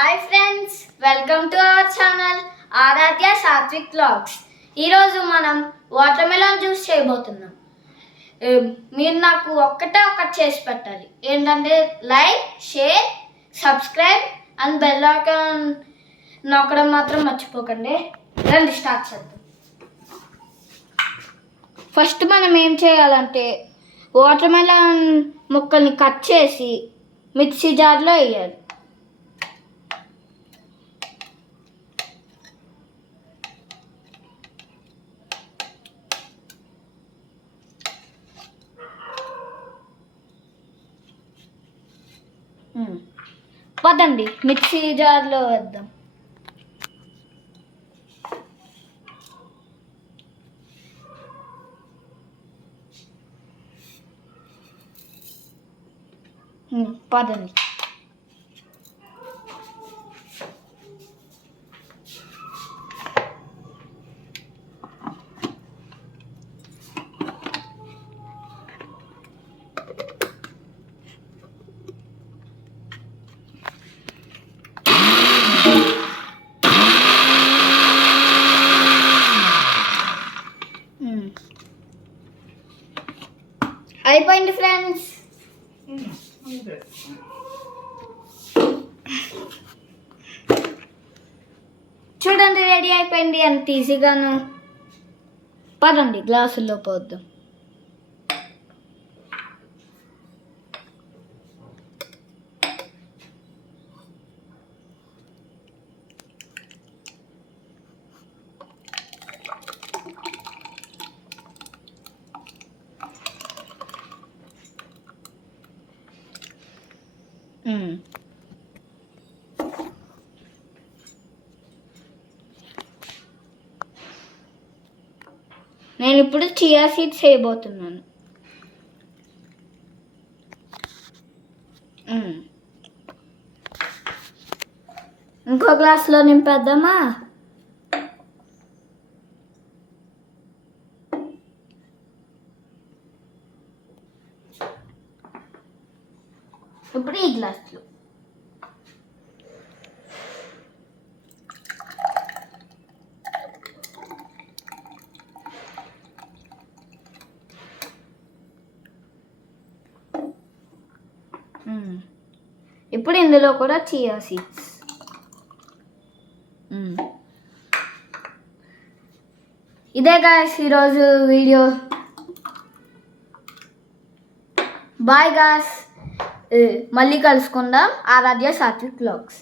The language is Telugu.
Hi friends, welcome to our channel Aaradhya Satvik vlogs. ఈరోజు మనం వాటర్ మెలన్ జ్యూస్ చేయబోతున్నాం. మీరు నాకు ఒకటి చేసి పెట్టాలి. ఏంటంటే like, share, subscribe and bell icon నొక్కడం మాత్రం మర్చిపోకండి. రండి స్టార్ట్ చేద్దాం. ఫస్ట్ మనం ఏం చేయాలంటే వాటర్ మెలన్ ముక్కల్ని కట్ చేసి మిక్సీ జార్లో వేయాలి. పదండి మిక్సీ జార్లో వేద్దాం. పదండి. అయిపోయింది ఫ్రెండ్స్. చూడండి, రెడీ అయిపోయింది. అంత ఈజీగాను. పదండి గ్లాసుల్లో పోద్దాం. నేను ఇప్పుడు చియా సీడ్స్ వేయబోతున్నాను. ఇంకో గ్లాసులో నింపేద్దామా? ఇప్పుడు ఈ గ్లాసులో. ఇప్పుడు ఇందులో కూడా చియా సీడ్స్. ఇదే గాయ్స్ ఈరోజు వీడియో. బాయ్ గాయ్స్, మళ్ళీ కలుసుకుందాం. ఆరాధ్య సాత్విక్ వ్లాగ్స్.